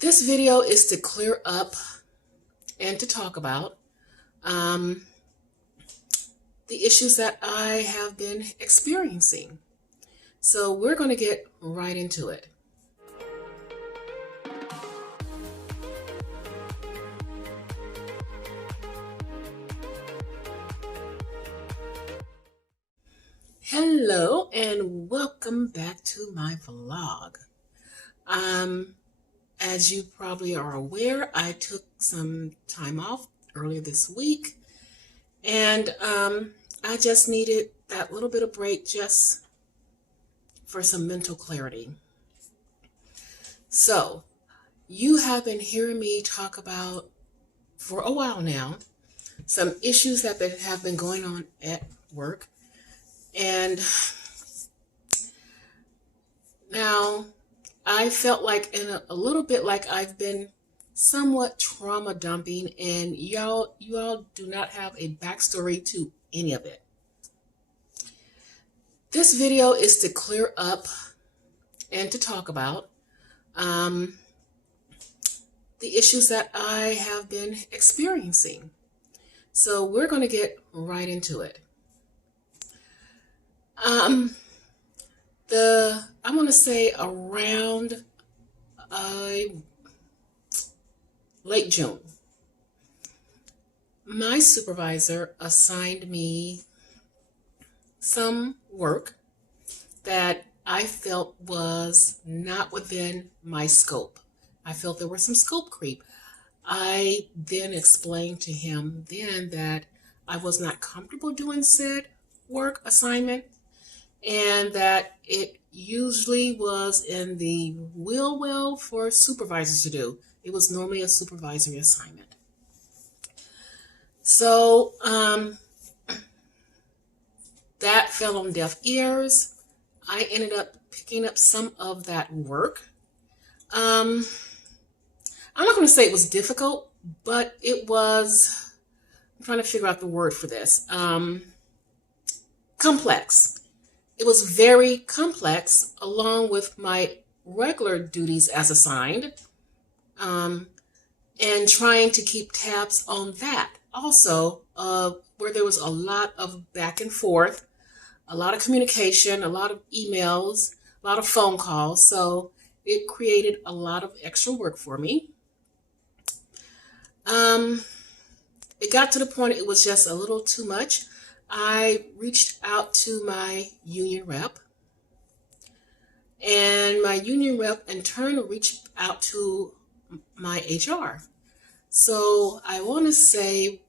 This video is to clear up and to talk about the issues that I have been experiencing. So we're going to get right into it. Hello and welcome back to my vlog. As you probably are aware, I took some time off earlier this week, and I just needed that little bit of break just for some mental clarity. So, you have been hearing me talk about, for a while now, some issues that have been going on at work, and now I felt like a little bit like I've been somewhat trauma dumping, and you all do not have a backstory to any of it. This video is to clear up and to talk about the issues that I have been experiencing. So we're going to get right into it. I want to say around late June, my supervisor assigned me some work that I felt was not within my scope. I felt there was some scope creep. I then explained to him that I was not comfortable doing said work assignment, and that it usually was in the will for supervisors to do. It was normally a supervisory assignment. So that fell on deaf ears. I ended up picking up some of that work. I'm not going to say it was difficult, but it was, I'm trying to figure out the word for this, complex. It was very complex, along with my regular duties as assigned, and trying to keep tabs on that. Also, where there was a lot of back and forth, a lot of communication, a lot of emails, a lot of phone calls. So it created a lot of extra work for me. It got to the point it was just a little too much. I reached out to my union rep, and my union rep in turn reached out to my HR. So I want to say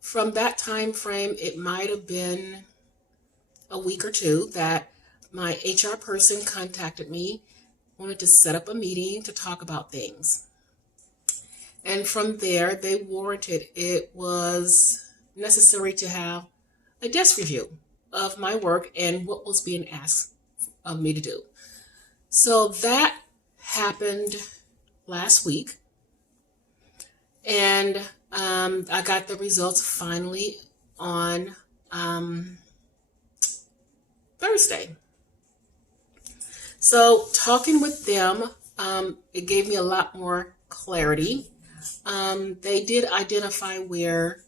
from that time frame, it might have been a week or two that my HR person contacted me, wanted to set up a meeting to talk about things. And from there, they warranted it was necessary to have a desk review of my work and what was being asked of me to do. So that happened last week, and I got the results finally on Thursday. So talking with them, it gave me a lot more clarity. They did identify where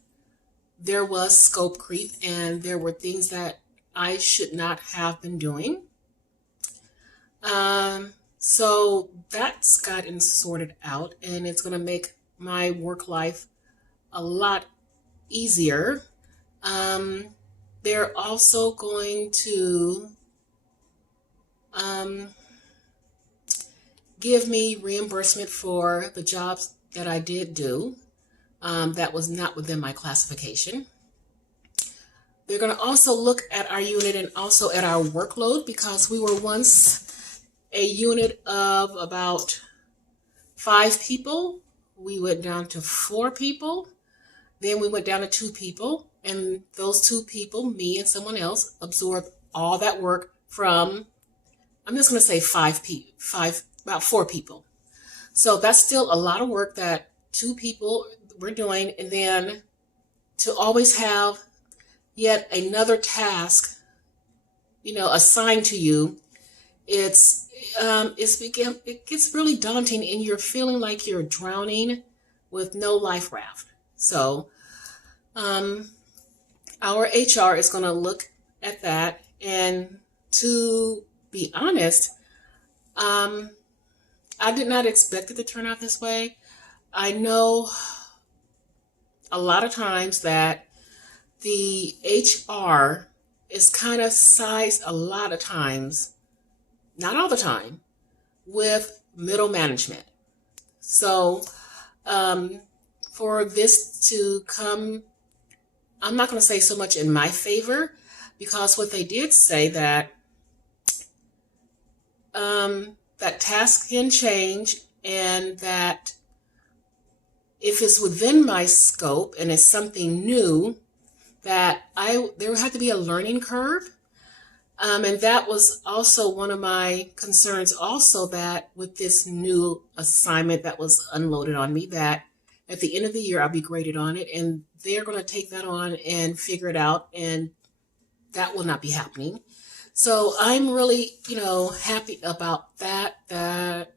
there was scope creep, and there were things that I should not have been doing. So that's gotten sorted out, and it's going to make my work life a lot easier. They're also going to give me reimbursement for the jobs that I did do. That was not within my classification. They're going to also look at our unit and also at our workload, because we were once a unit of about 5 people. We went down to 4 people. Then we went down to 2 people. And those 2 people, me and someone else, absorbed all that work from, I'm just going to say about 4 people. So that's still a lot of work that 2 people we're doing, and then to always have yet another task, assigned to you, it gets really daunting, and you're feeling like you're drowning with no life raft. So um, our HR is going to look at that, and to be honest, um, I did not expect it to turn out this way. I know a lot of times that the HR is kind of sized a lot of times, not all the time, with middle management. So um, for this to come, I'm not going to say so much in my favor, because what they did say that tasks can change, and that if it's within my scope and it's something new, that there would have to be a learning curve. And that was also one of my concerns also, that with this new assignment that was unloaded on me, that at the end of the year I'll be graded on it, and they're going to take that on and figure it out, and that will not be happening. So I'm really, happy about that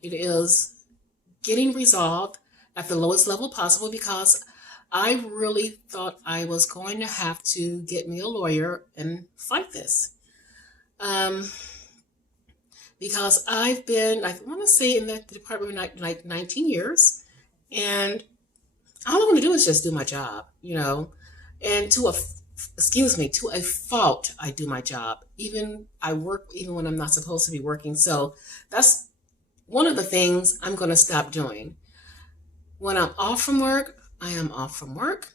it is getting resolved at the lowest level possible, because I really thought I was going to have to get me a lawyer and fight this. Um, because I've been, I want to say, in the department like 19 years, and all I want to do is just do my job, and to a fault, I do my job. Even I work even when I'm not supposed to be working. So that's one of the things I'm going to stop doing. When I'm off from work, I am off from work.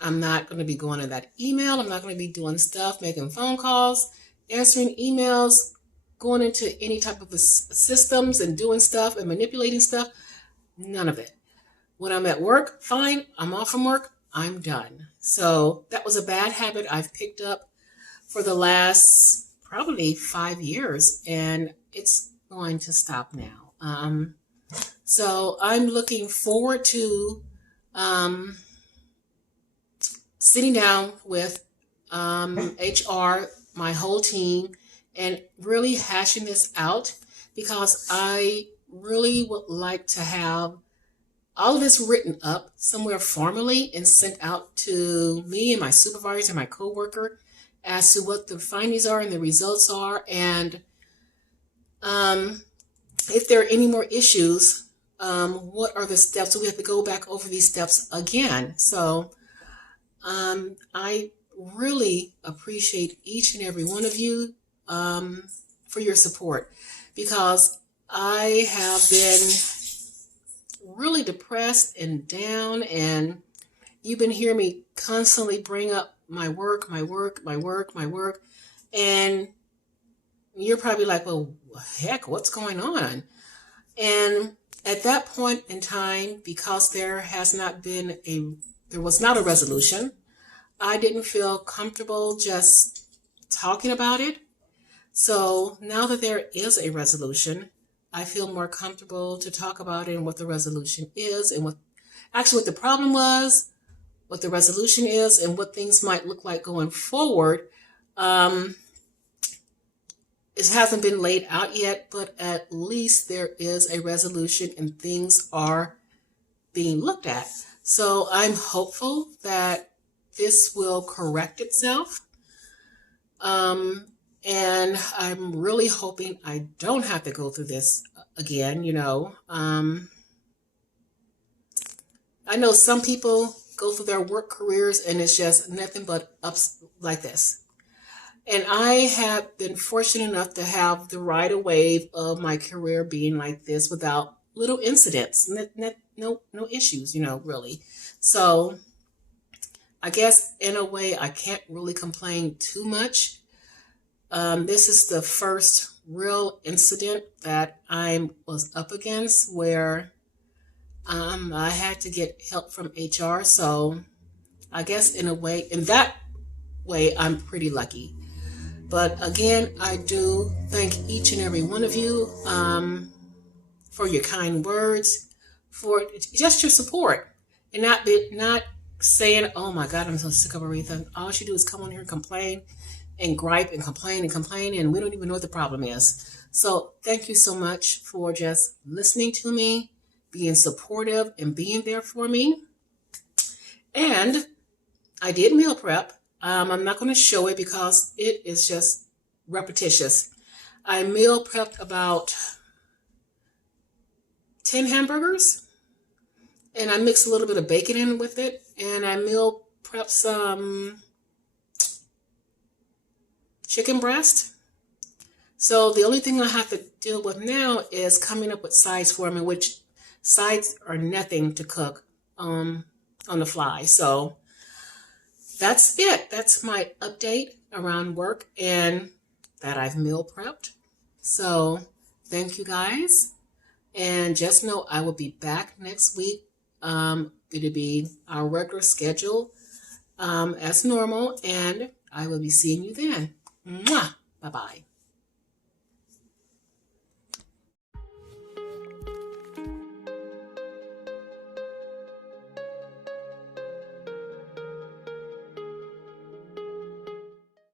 I'm not going to be going to that email. I'm not going to be doing stuff, making phone calls, answering emails, going into any type of systems and doing stuff and manipulating stuff. None of it. When I'm at work, fine. I'm off from work, I'm done. So that was a bad habit I've picked up for the last probably 5 years, and it's going to stop now. So I'm looking forward to sitting down with HR, my whole team, and really hashing this out, because I really would like to have all of this written up somewhere formally and sent out to me and my supervisor and my coworker as to what the findings are and the results are, and if there are any more issues, what are the steps? So we have to go back over these steps again. So I really appreciate each and every one of you for your support, because I have been really depressed and down, and you've been hearing me constantly bring up my work, and you're probably like, well, heck, what's going on? And at that point in time, because there was not a resolution, I didn't feel comfortable just talking about it. So now that there is a resolution, I feel more comfortable to talk about it and what the resolution is, and what the problem was, what the resolution is, and what things might look like going forward. It hasn't been laid out yet, but at least there is a resolution and things are being looked at. So I'm hopeful that this will correct itself. And I'm really hoping I don't have to go through this again, I know some people go through their work careers and it's just nothing but ups like this. And I have been fortunate enough to have the ride wave of my career being like this without little incidents, no issues, really. So I guess in a way I can't really complain too much. This is the first real incident that I was up against where I had to get help from HR. So I guess in that way, I'm pretty lucky. But again, I do thank each and every one of you for your kind words, for just your support, and not saying, "Oh my God, I'm so sick of Aretha." All she do is come on here and complain and gripe and complain, and we don't even know what the problem is. So thank you so much for just listening to me, being supportive, and being there for me. And I did meal prep. I'm not going to show it because it is just repetitious. I meal prepped about 10 hamburgers, and I mixed a little bit of bacon in with it, and I meal prepped some chicken breast. So the only thing I have to deal with now is coming up with sides for me, which sides are nothing to cook on the fly. So that's it. That's my update around work and that I've meal prepped. So thank you guys. And just know I will be back next week. It'll be our regular schedule as normal. And I will be seeing you then. Mwah! Bye-bye.